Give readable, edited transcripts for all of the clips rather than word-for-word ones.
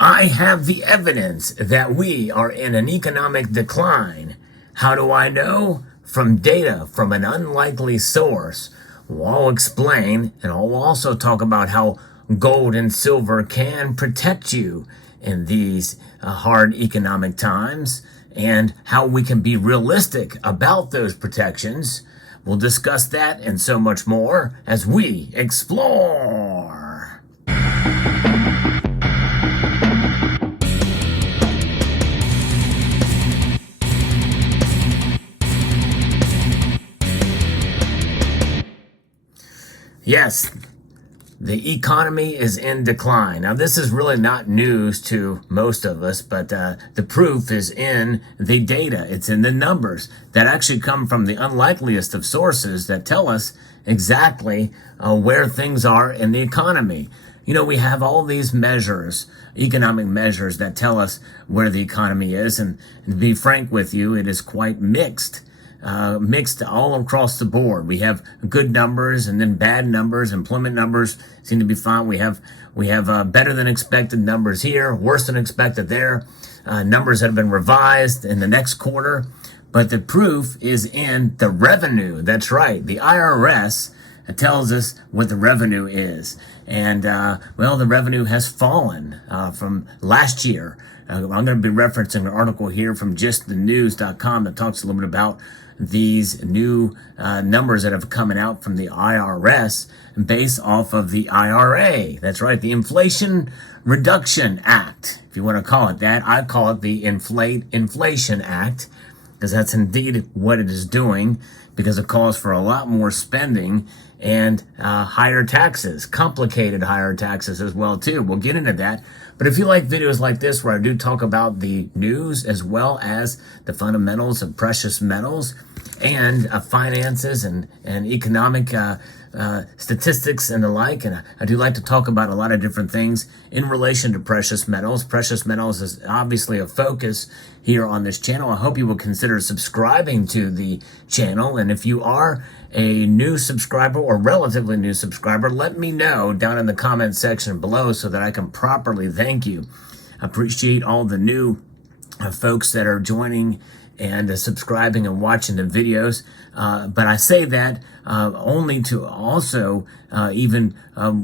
I have the evidence that we are in an economic decline. How do I know? From data from an unlikely source. I'll explain, and I'll also talk about how gold and silver can protect you in these hard economic times and how we can be realistic about those protections. We'll discuss that and so much more as we explore. Yes, the economy is in decline. Now, this is really not news to most of us, but the proof is in the data. It's in the numbers that actually come from the unlikeliest of sources that tell us exactly where things are in the economy. You know, we have all these measures, economic measures that tell us where the economy is. And to be frank with you, it is quite mixed all across the board. We have good numbers and then bad numbers. Employment numbers seem to be fine. We have better than expected numbers here, worse than expected there. Numbers that have been revised in the next quarter. But the proof is in the revenue. That's right. The IRS tells us what the revenue is. And, the revenue has fallen from last year. I'm going to be referencing an article here from justthenews.com that talks a little bit about these new numbers that have coming out from the IRS based off of the IRA. That's right, the Inflation Reduction Act, if you want to call it that. I call it the Inflation Act because that's indeed what it is doing, because it calls for a lot more spending and higher taxes, complicated higher taxes as well too. We'll get into that. But if you like videos like this where I do talk about the news as well as the fundamentals of precious metals and finances and economic statistics and the like, and I do like to talk about a lot of different things in relation to precious metals. Precious metals is obviously a focus here on this channel. I hope you will consider subscribing to the channel, and if you are a new subscriber or relatively new subscriber, let me know down in the comment section below so that I can properly thank you. I appreciate all the new folks that are joining and subscribing and watching the videos. But I say that only to also even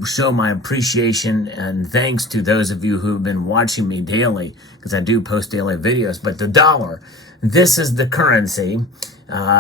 show my appreciation and thanks to those of you who have been watching me daily, because I do post daily videos. But the dollar, this is the currency.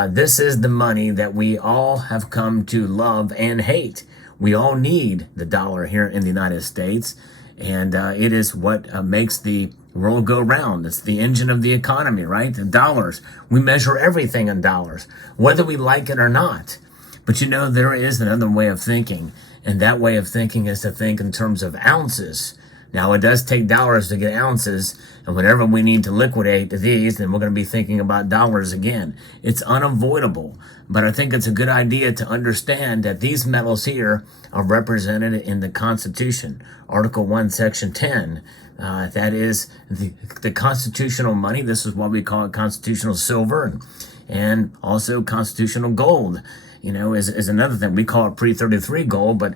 This is the money that we all have come to love and hate. We all need the dollar here in the United States, and it is what makes the world go round. It's the engine of the economy, right? The dollars. We measure everything in dollars, whether we like it or not. But you know, there is another way of thinking, and that way of thinking is to think in terms of ounces. Now, it does take dollars to get ounces, and whenever we need to liquidate these, then we're going to be thinking about dollars again. It's unavoidable, but I think it's a good idea to understand that these metals here are represented in the Constitution, Article 1, Section 10. That is the constitutional money. This is what we call it, constitutional silver, and also constitutional gold. You know, is another thing. We call it pre-33 gold, but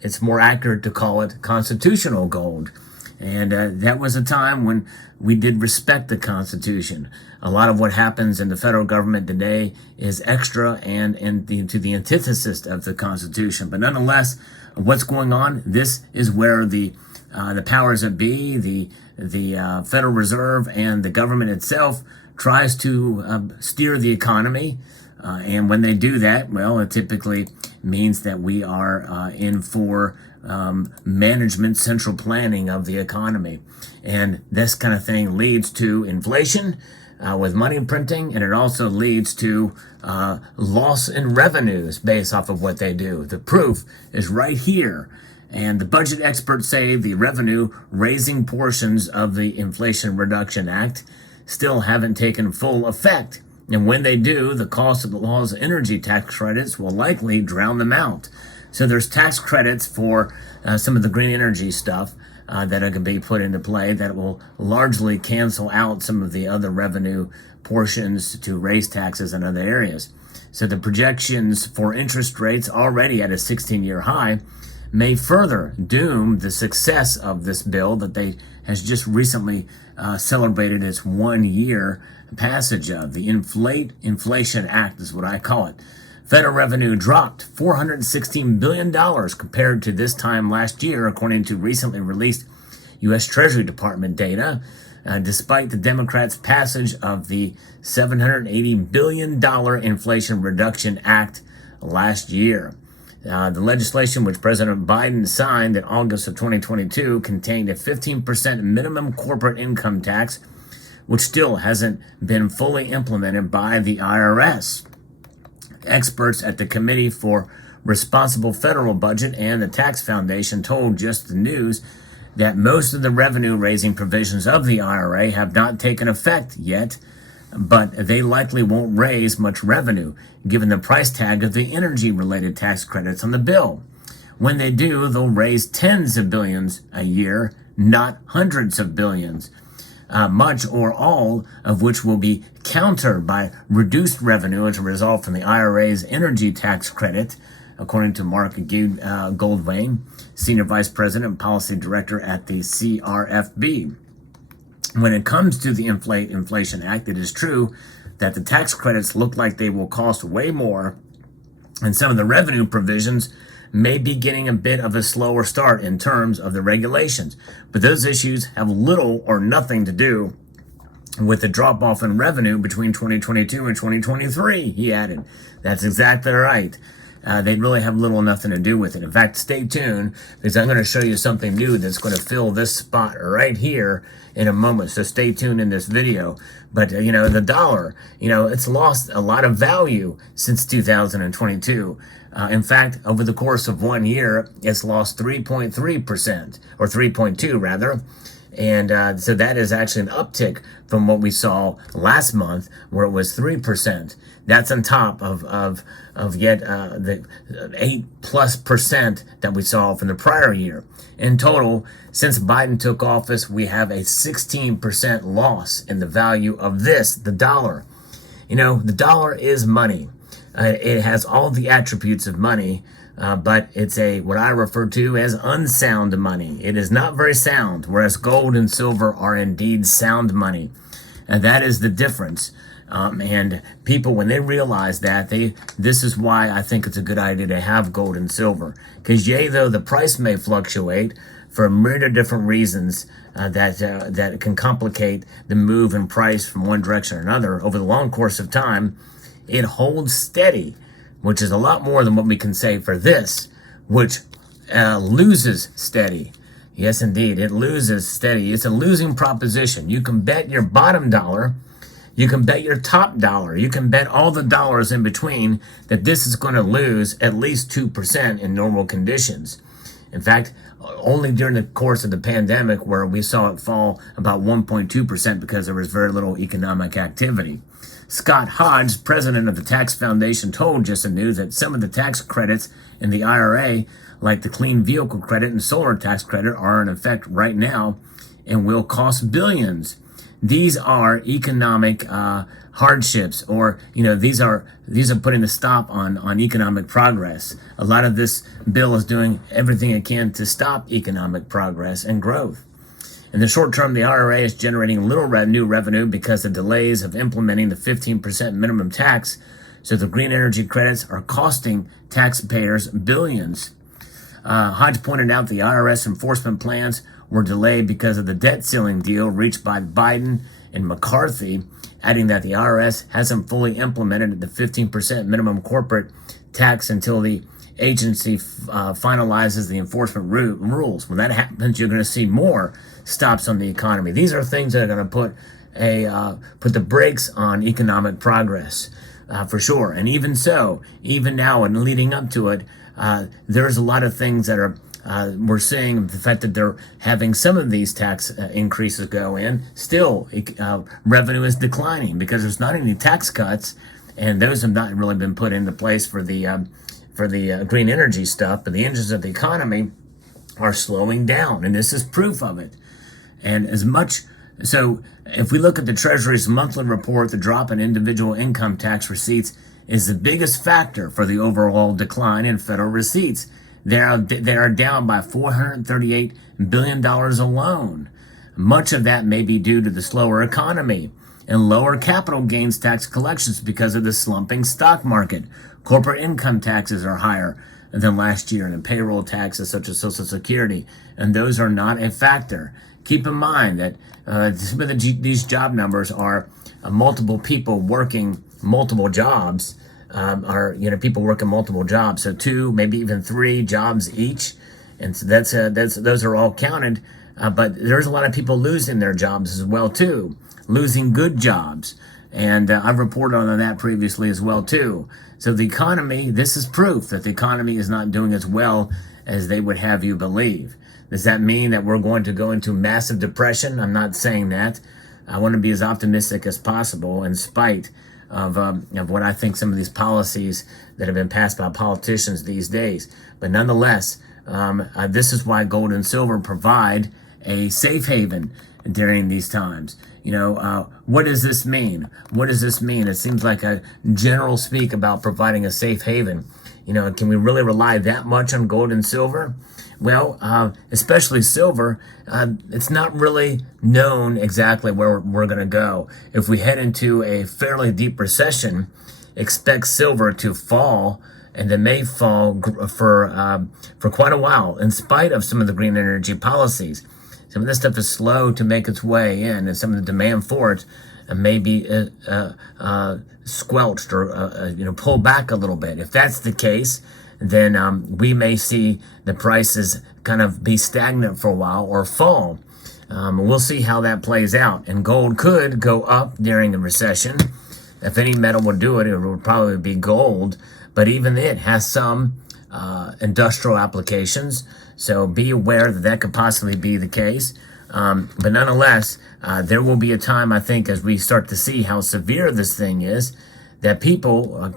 it's more accurate to call it constitutional gold. And that was a time when we did respect the Constitution. A lot of what happens in the federal government today is extra and to the antithesis of the Constitution. But nonetheless, what's going on? This is where the powers that be, the Federal Reserve and the government itself tries to steer the economy. And when they do that, well, it typically means that we are in for management, central planning of the economy. And this kind of thing leads to inflation with money printing, and it also leads to loss in revenues based off of what they do. The proof is right here. And the budget experts say the revenue raising portions of the Inflation Reduction Act still haven't taken full effect. And when they do, the cost of the law's energy tax credits will likely drown them out. So there's tax credits for some of the green energy stuff that are going to be put into play that will largely cancel out some of the other revenue portions to raise taxes in other areas. So the projections for interest rates already at a 16-year high may further doom the success of this bill that they has just recently celebrated its 1 year passage of. The Inflation Act is what I call it. Federal revenue dropped $416 billion compared to this time last year, according to recently released U.S. Treasury Department data, despite the Democrats' passage of the $780 billion Inflation Reduction Act last year. The legislation, which President Biden signed in August of 2022, contained a 15% minimum corporate income tax, which still hasn't been fully implemented by the IRS. Experts at the Committee for Responsible Federal Budget and the Tax Foundation told Just the News that most of the revenue-raising provisions of the IRA have not taken effect yet, but they likely won't raise much revenue, given the price tag of the energy-related tax credits on the bill. When they do, they'll raise tens of billions a year, not hundreds of billions, much or all of which will be countered by reduced revenue as a result from the IRA's energy tax credit, according to Mark Goldwain, Senior Vice President and Policy Director at the CRFB. When it comes to the Inflation Act, it is true that the tax credits look like they will cost way more, and some of the revenue provisions may be getting a bit of a slower start in terms of the regulations. But those issues have little or nothing to do with the drop-off in revenue between 2022 and 2023, he added. That's exactly right. They really have little or nothing to do with it. In fact, stay tuned, because I'm going to show you something new that's going to fill this spot right here in a moment. So stay tuned in this video. But, the dollar, it's lost a lot of value since 2022. In fact, over the course of 1 year, it's lost 3.3%, or 3.2 rather. And so that is actually an uptick from what we saw last month, where it was 3%. That's on top of yet the 8+% that we saw from the prior year. In total, since Biden took office, we have a 16% loss in the value of the dollar. The dollar is money. It has all the attributes of money, but it's what I refer to as unsound money. It is not very sound, whereas gold and silver are indeed sound money. And that is the difference. And people, when they realize that, this is why I think it's a good idea to have gold and silver. Because though the price may fluctuate for a myriad of different reasons that can complicate the move in price from one direction or another over the long course of time, it holds steady, which is a lot more than what we can say for this, which loses steady. Yes, indeed, it loses steady. It's a losing proposition. You can bet your bottom dollar, you can bet your top dollar, you can bet all the dollars in between that this is going to lose at least 2% in normal conditions. In fact, only during the course of the pandemic where we saw it fall about 1.2% because there was very little economic activity. Scott Hodge, president of the Tax Foundation, told Just the News that some of the tax credits in the IRA, like the clean vehicle credit and solar tax credit, are in effect right now and will cost billions. These are economic hardships, or these are putting a stop on economic progress. A lot of this bill is doing everything it can to stop economic progress and growth. In the short term, the IRA is generating little new revenue because of delays of implementing the 15% minimum tax, so the green energy credits are costing taxpayers billions. Hodge pointed out the IRS enforcement plans were delayed because of the debt ceiling deal reached by Biden and McCarthy, adding that the IRS hasn't fully implemented the 15% minimum corporate tax until the agency finalizes the enforcement rules. When that happens, you're going to see more stops on the economy. These are things that are going to put the brakes on economic progress, for sure. And even so, even now and leading up to it, there's a lot of things that are we're seeing the fact that they're having some of these tax increases go in. Still, revenue is declining because there's not any tax cuts, and those have not really been put into place for the green energy stuff. But the engines of the economy are slowing down, and this is proof of it. And so if we look at the Treasury's monthly report, the drop in individual income tax receipts is the biggest factor for the overall decline in federal receipts. they are down by $438 billion alone. Much of that may be due to the slower economy and lower capital gains tax collections because of the slumping stock market. Corporate income taxes are higher than last year, and payroll taxes such as Social Security, and those are not a factor. Keep in mind that some of these job numbers are multiple people working multiple jobs, people working multiple jobs, so 2, maybe even 3 jobs each, and so those are all counted. But there's a lot of people losing their jobs as well too, losing good jobs, and I've reported on that previously as well too. So the economy, this is proof that the economy is not doing as well as they would have you believe. Does that mean that we're going to go into massive depression? I'm not saying that. I want to be as optimistic as possible in spite of what I think some of these policies that have been passed by politicians these days. But nonetheless, this is why gold and silver provide a safe haven during these times. What does this mean? What does this mean? It seems like a general speak about providing a safe haven. Can we really rely that much on gold and silver? Well, especially silver, it's not really known exactly where we're going to go. If we head into a fairly deep recession, expect silver to fall, and it may fall for quite a while, in spite of some of the green energy policies. Some of this stuff is slow to make its way in, and some of the demand for it may be squelched or pulled back a little bit. If that's the case, then we may see the prices kind of be stagnant for a while or fall. We'll see how that plays out. And gold could go up during a recession. If any metal would do it, it would probably be gold. But even it has some industrial applications. So be aware that could possibly be the case. But nonetheless, there will be a time, I think, as we start to see how severe this thing is, that people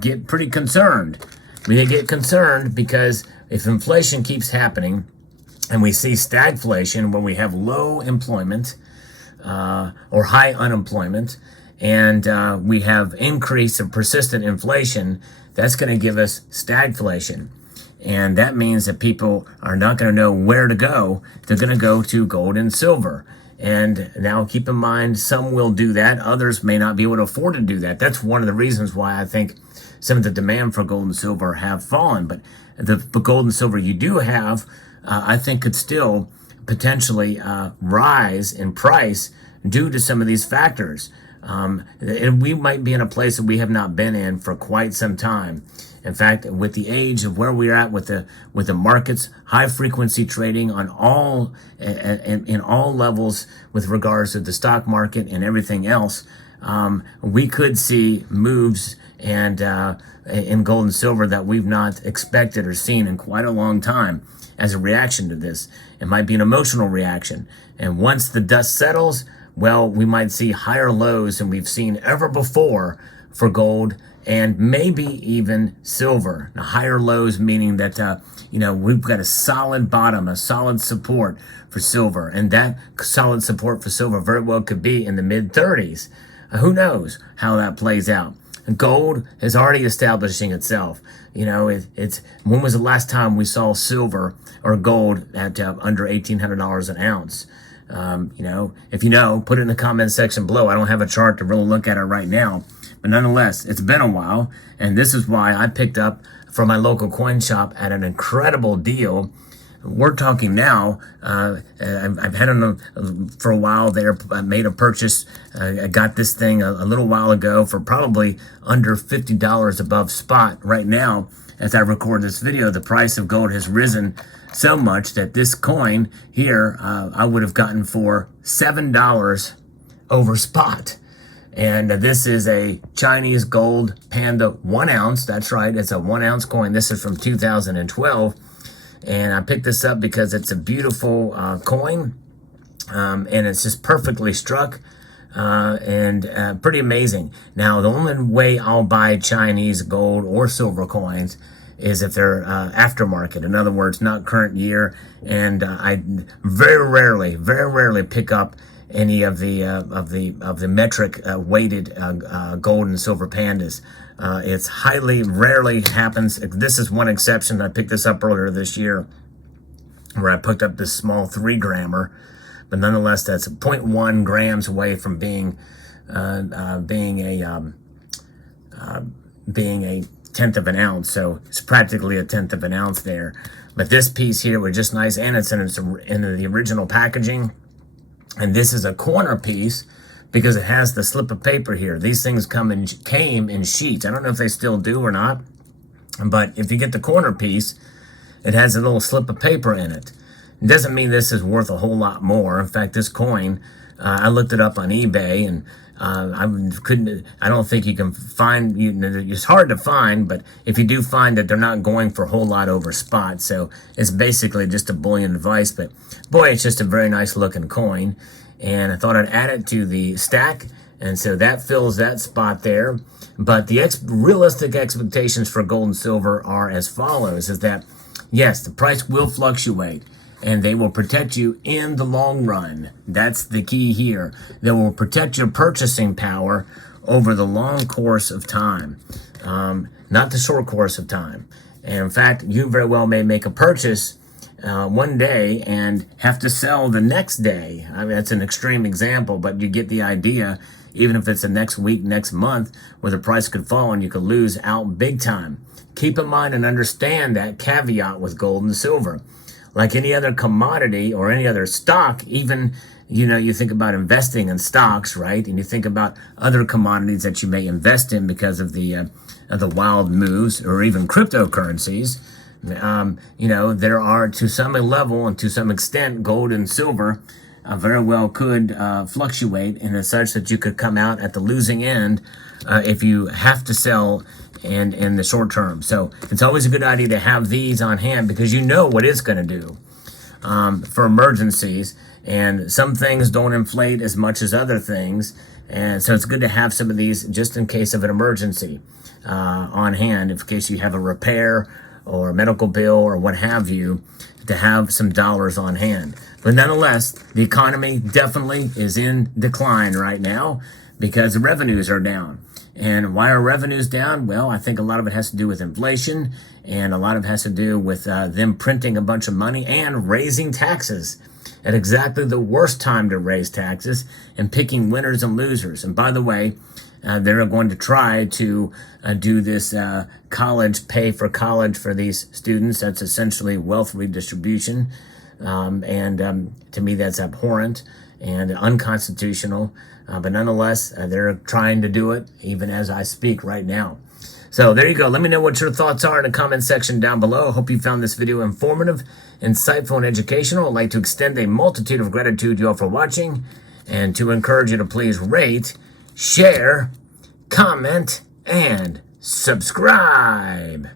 get pretty concerned. We get concerned because if inflation keeps happening and we see stagflation where we have low employment or high unemployment, and we have increase of persistent inflation, that's going to give us stagflation. And that means that people are not going to know where to go. They're going to go to gold and silver. And now keep in mind, some will do that. Others may not be able to afford to do that. That's one of the reasons why I think some of the demand for gold and silver have fallen. But the gold and silver you do have, I think could still potentially rise in price due to some of these factors. And we might be in a place that we have not been in for quite some time. In fact, with the age of where we're at with the markets, high frequency trading on all in all levels with regards to the stock market and everything else, we could see moves and in gold and silver that we've not expected or seen in quite a long time as a reaction to this. It might be an emotional reaction, and once the dust settles, well, we might see higher lows than we've seen ever before for gold and maybe even silver. Now, higher lows meaning that, we've got a solid bottom, a solid support for silver. And that solid support for silver very well could be in the mid-30s. Who knows how that plays out? And gold is already establishing itself. It's when was the last time we saw silver or gold at under $1,800 an ounce? If you know, put it in the comment section below. I don't have a chart to really look at it right now. But nonetheless, it's been a while, and this is why I picked up from my local coin shop at an incredible deal. We're talking now, I've had them for a while there. I made a purchase. I got this thing a little while ago for probably under $50 above spot. Right now, as I record this video, the price of gold has risen so much that this coin here, I would have gotten for $7 over spot. And this is a Chinese gold Panda 1 ounce. That's right, it's a 1 ounce coin. This is from 2012. And I picked this up because it's a beautiful coin. And it's just perfectly struck and pretty amazing. Now, the only way I'll buy Chinese gold or silver coins is if they're aftermarket. In other words, not current year. And I very rarely pick up any of the metric weighted gold and silver pandas. It's highly rarely happens. This is one exception. I picked this up earlier this year where I picked up this small 3-grammer, but nonetheless, that's 0.1 grams away from being a tenth of an ounce. So it's practically a tenth of an ounce there. But this piece here was just nice, and it's in the original packaging. And this is a corner piece because it has the slip of paper here. These things came in sheets. I don't know if they still do or not, but if you get the corner piece, it has a little slip of paper in it. It doesn't mean this is worth a whole lot more. In fact, this coin, I looked it up on eBay, and I don't think you can find, it's hard to find, but if you do find it, they're not going for a whole lot over spot. So it's basically just a bullion device, but boy, it's just a very nice looking coin. And I thought I'd add it to the stack. And so that fills that spot there. But the realistic expectations for gold and silver are as follows, is that yes, the price will fluctuate, and they will protect you in the long run. That's the key here. They will protect your purchasing power over the long course of time, not the short course of time. And in fact, you very well may make a purchase one day and have to sell the next day. I mean, that's an extreme example, but you get the idea. Even if it's the next week, next month, where the price could fall and you could lose out big time. Keep in mind and understand that caveat with gold and silver. Like any other commodity or any other stock, even, you think about investing in stocks, right? And you think about other commodities that you may invest in because of the wild moves, or even cryptocurrencies. There are, to some level and to some extent, gold and silver very well could fluctuate in such that you could come out at the losing end if you have to sell in the short term. So it's always a good idea to have these on hand because you know what it's going to do for emergencies. And some things don't inflate as much as other things. And so it's good to have some of these just in case of an emergency on hand, in case you have a repair or a medical bill or what have you, to have some dollars on hand. But nonetheless, the economy definitely is in decline right now because the revenues are down. And why are revenues down? Well, I think a lot of it has to do with inflation, and a lot of it has to do with them printing a bunch of money and raising taxes at exactly the worst time to raise taxes and picking winners and losers. And by the way, they're going to try to do this college, pay for college for these students. That's essentially wealth redistribution. To me, that's abhorrent and unconstitutional. But nonetheless, they're trying to do it even as I speak right now. So there you go. Let me know what your thoughts are in the comment section down below. Hope you found this video informative, insightful, and educational. I'd like to extend a multitude of gratitude to you all for watching and to encourage you to please rate, share, comment, and subscribe.